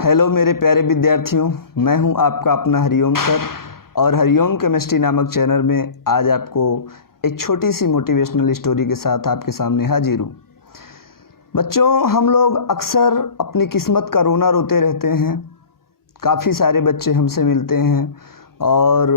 Hello मेरे प्यारे विद्यार्थियों, मैं हूं आपका अपना हरिओम सर और हरिओम केमिस्ट्री नामक चैनल में आज आपको एक छोटी सी मोटिवेशनल स्टोरी के साथ आपके सामने हाजिर हूं। बच्चों, हम लोग अक्सर अपनी किस्मत का रोना रोते रहते हैं। काफ़ी सारे बच्चे हमसे मिलते हैं और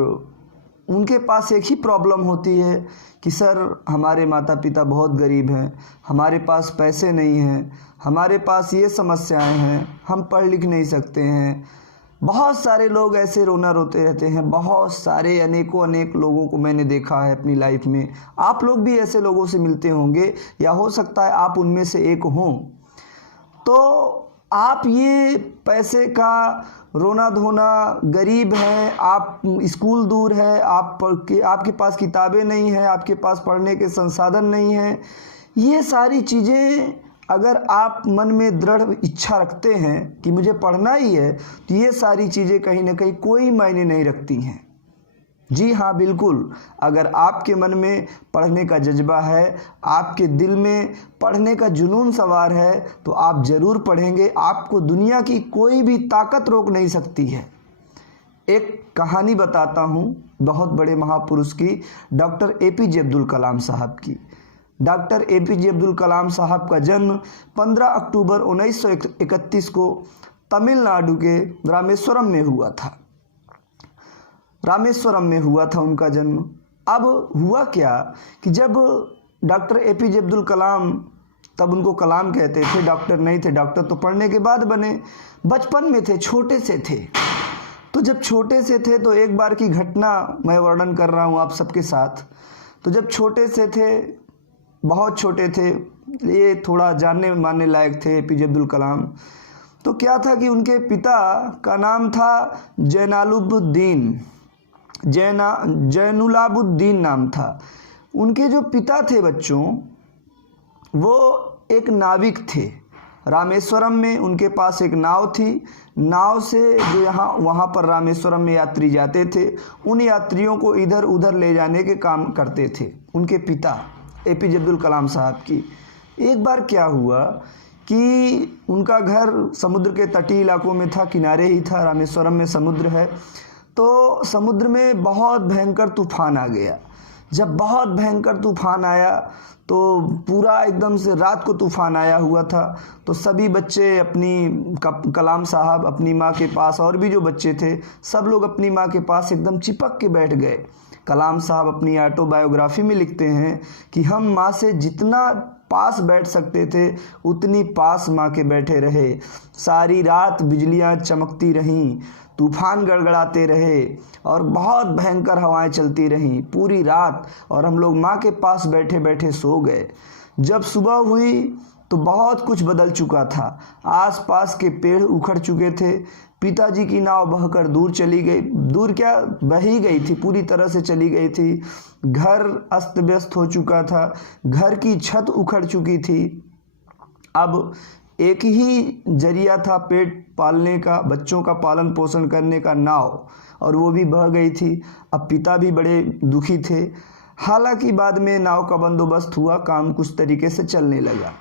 उनके पास एक ही प्रॉब्लम होती है कि सर हमारे माता पिता बहुत गरीब हैं, हमारे पास पैसे नहीं हैं, हमारे पास ये समस्याएं हैं, हम पढ़ लिख नहीं सकते हैं। बहुत सारे लोग ऐसे रोना रोते रहते हैं। बहुत सारे अनेक लोगों को मैंने देखा है अपनी लाइफ में। आप लोग भी ऐसे लोगों से मिलते होंगे या हो सकता है आप उनमें से एक हों। तो आप ये पैसे का रोना धोना, गरीब हैं, आप स्कूल दूर है, आपके पास किताबें नहीं हैं, आपके पास पढ़ने के संसाधन नहीं हैं, ये सारी चीज़ें अगर आप मन में दृढ़ इच्छा रखते हैं कि मुझे पढ़ना ही है, तो ये सारी चीज़ें कहीं ना कहीं कोई मायने नहीं रखती हैं। जी हाँ, बिल्कुल। अगर आपके मन में पढ़ने का जज्बा है, आपके दिल में पढ़ने का जुनून सवार है, तो आप ज़रूर पढ़ेंगे। आपको दुनिया की कोई भी ताकत रोक नहीं सकती है। एक कहानी बताता हूँ बहुत बड़े महापुरुष की, डॉक्टर APJ अब्दुल कलाम साहब की। डॉक्टर APJ अब्दुल कलाम साहब का जन्म 15 अक्टूबर 1931 को तमिलनाडु के रामेश्वरम में हुआ था। रामेश्वरम में हुआ था उनका जन्म। अब हुआ क्या कि जब डॉक्टर APJ अब्दुल कलाम, तब उनको कलाम कहते थे, डॉक्टर नहीं थे, डॉक्टर तो पढ़ने के बाद बने, बचपन में थे, छोटे से थे। तो जब छोटे से थे तो एक बार की घटना मैं वर्णन कर रहा हूँ आप सबके साथ। तो जब छोटे से थे, बहुत छोटे थे, ये थोड़ा जानने मानने लायक थे APJ अब्दुल कलाम। तो क्या था कि उनके पिता का नाम था जैनुलाबुद्दीन नाम था। उनके जो पिता थे बच्चों, वो एक नाविक थे। रामेश्वरम में उनके पास एक नाव थी। नाव से जो वहाँ पर रामेश्वरम में यात्री जाते थे, उन यात्रियों को इधर उधर ले जाने के काम करते थे उनके पिता APJ अब्दुल कलाम साहब की। एक बार क्या हुआ कि उनका घर समुद्र के तटीय इलाकों में था, किनारे ही था, रामेश्वरम में समुद्र है। तो समुद्र में बहुत भयंकर तूफान आ गया। जब बहुत भयंकर तूफान आया तो पूरा एकदम से रात को तूफान आया हुआ था। तो सभी बच्चे कलाम साहब अपनी माँ के पास, और भी जो बच्चे थे सब लोग अपनी माँ के पास एकदम चिपक के बैठ गए। कलाम साहब अपनी ऑटोबायोग्राफी में लिखते हैं कि हम माँ से जितना पास बैठ सकते थे उतनी पास माँ के बैठे रहे। सारी रात बिजलियाँ चमकती रहीं, तूफान गड़गड़ाते रहे और बहुत भयंकर हवाएं चलती रहीं पूरी रात, और हम लोग माँ के पास बैठे बैठे सो गए। जब सुबह हुई तो बहुत कुछ बदल चुका था। आसपास के पेड़ उखड़ चुके थे। पिताजी की नाव बहकर दूर चली गई, दूर क्या, बही गई थी, पूरी तरह से चली गई थी। घर अस्त व्यस्त हो चुका था, घर की छत उखड़ चुकी थी। अब एक ही जरिया था पेट पालने का, बच्चों का पालन पोषण करने का, नाव, और वो भी बह गई थी। अब पिता भी बड़े दुखी थे। हालांकि बाद में नाव का बंदोबस्त हुआ, काम कुछ तरीके से चलने लगा।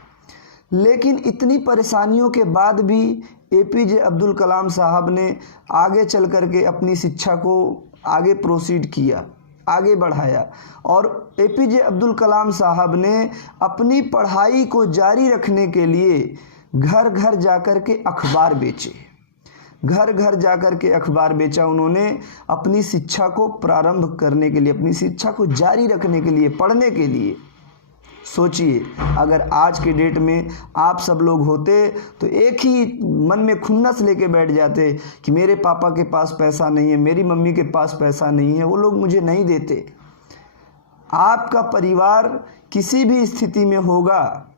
लेकिन इतनी परेशानियों के बाद भी APJ अब्दुल कलाम साहब ने आगे चल कर के अपनी शिक्षा को आगे प्रोसीड किया, आगे बढ़ाया। और APJ अब्दुल कलाम साहब ने अपनी पढ़ाई को जारी रखने के लिए घर घर जाकर के अखबार बेचे। घर घर जाकर के अखबार बेचा उन्होंने अपनी शिक्षा को प्रारंभ करने के लिए, अपनी शिक्षा को जारी रखने के लिए, पढ़ने के लिए। सोचिए, अगर आज के डेट में आप सब लोग होते तो एक ही मन में खुन्नस लेके बैठ जाते कि मेरे पापा के पास पैसा नहीं है, मेरी मम्मी के पास पैसा नहीं है, वो लोग मुझे नहीं देते। आपका परिवार किसी भी स्थिति में होगा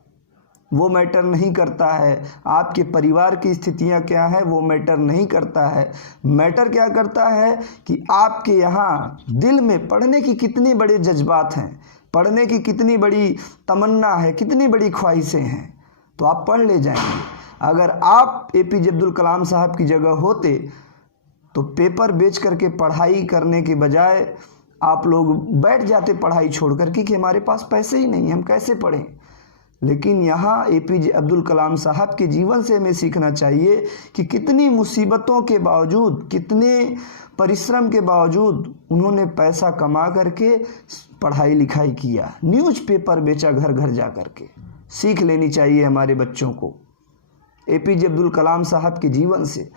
वो मैटर नहीं करता है। आपके परिवार की स्थितियां क्या है वो मैटर नहीं करता है। मैटर क्या करता है कि आपके यहाँ दिल में पढ़ने की कितनी बड़े जज्बात हैं, पढ़ने की कितनी बड़ी तमन्ना है, कितनी बड़ी ख्वाहिशें हैं, तो आप पढ़ ले जाएंगे। अगर आप APJ अब्दुल कलाम साहब की जगह होते तो पेपर बेच करके पढ़ाई करने के बजाय आप लोग बैठ जाते पढ़ाई छोड़ कर कि हमारे पास पैसे ही नहीं, हम कैसे पढ़ें। लेकिन यहाँ एपीजे अब्दुल कलाम साहब के जीवन से हमें सीखना चाहिए कि कितनी मुसीबतों के बावजूद, कितने परिश्रम के बावजूद उन्होंने पैसा कमा करके पढ़ाई लिखाई किया, न्यूज़पेपर बेचा घर घर जा करके। सीख लेनी चाहिए हमारे बच्चों को एपीजे अब्दुल कलाम साहब के जीवन से।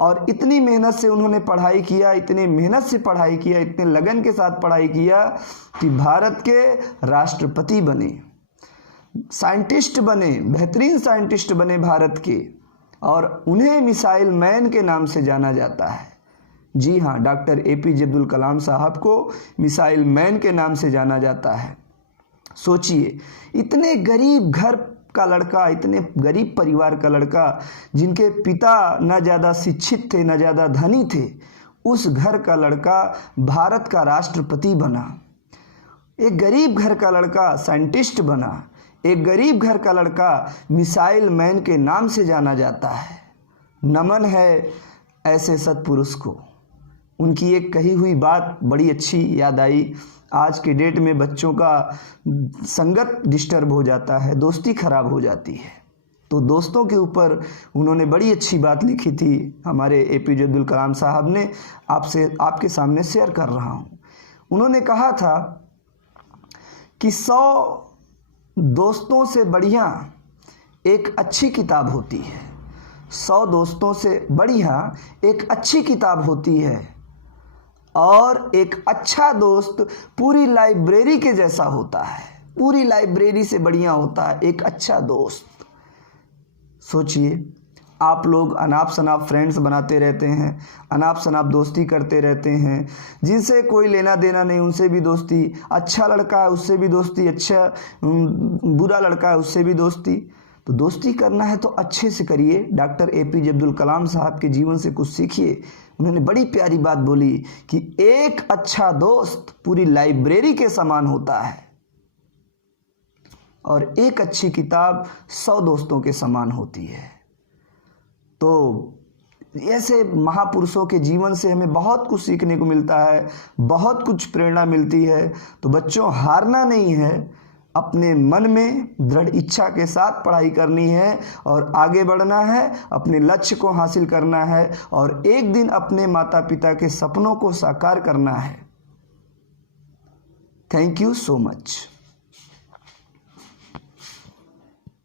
और इतनी मेहनत से उन्होंने पढ़ाई किया, इतने मेहनत से पढ़ाई किया, इतने लगन के साथ पढ़ाई किया कि भारत के राष्ट्रपति बने, साइंटिस्ट बने, बेहतरीन साइंटिस्ट बने भारत के, और उन्हें मिसाइल मैन के नाम से जाना जाता है। जी हाँ, डॉक्टर एपीजे अब्दुल कलाम साहब को मिसाइल मैन के नाम से जाना जाता है। सोचिए, इतने गरीब घर का लड़का, इतने गरीब परिवार का लड़का, जिनके पिता न ज़्यादा शिक्षित थे न ज़्यादा धनी थे, उस घर का लड़का भारत का राष्ट्रपति बना। एक गरीब घर का लड़का साइंटिस्ट बना, एक गरीब घर का लड़का मिसाइल मैन के नाम से जाना जाता है। नमन है ऐसे सत्पुरुष को। उनकी एक कही हुई बात बड़ी अच्छी याद आई। आज के डेट में बच्चों का संगत डिस्टर्ब हो जाता है, दोस्ती खराब हो जाती है, तो दोस्तों के ऊपर उन्होंने बड़ी अच्छी बात लिखी थी। हमारे एपीजे अब्दुल कलाम साहब ने आपके सामने शेयर कर रहा हूँ। उन्होंने कहा था कि 100 दोस्तों से बढ़िया एक अच्छी किताब होती है। 100 दोस्तों से बढ़िया एक अच्छी किताब होती है, और एक अच्छा दोस्त पूरी लाइब्रेरी के जैसा होता है। पूरी लाइब्रेरी से बढ़िया होता है एक अच्छा दोस्त। सोचिए, आप लोग अनाप शनाप फ्रेंड्स बनाते रहते हैं, अनाप शनाप दोस्ती करते रहते हैं, जिनसे कोई लेना देना नहीं उनसे भी दोस्ती, अच्छा लड़का है उससे भी दोस्ती, अच्छा बुरा लड़का है उससे भी दोस्ती। तो दोस्ती करना है तो अच्छे से करिए। डॉक्टर एपीजे अब्दुल कलाम साहब के जीवन से कुछ सीखिए। उन्होंने बड़ी प्यारी बात बोली कि एक अच्छा दोस्त पूरी लाइब्रेरी के समान होता है, और एक अच्छी किताब 100 दोस्तों के समान होती है। तो ऐसे महापुरुषों के जीवन से हमें बहुत कुछ सीखने को मिलता है, बहुत कुछ प्रेरणा मिलती है। तो बच्चों, हारना नहीं है, अपने मन में दृढ़ इच्छा के साथ पढ़ाई करनी है और आगे बढ़ना है, अपने लक्ष्य को हासिल करना है, और एक दिन अपने माता पिता के सपनों को साकार करना है। Thank you so much.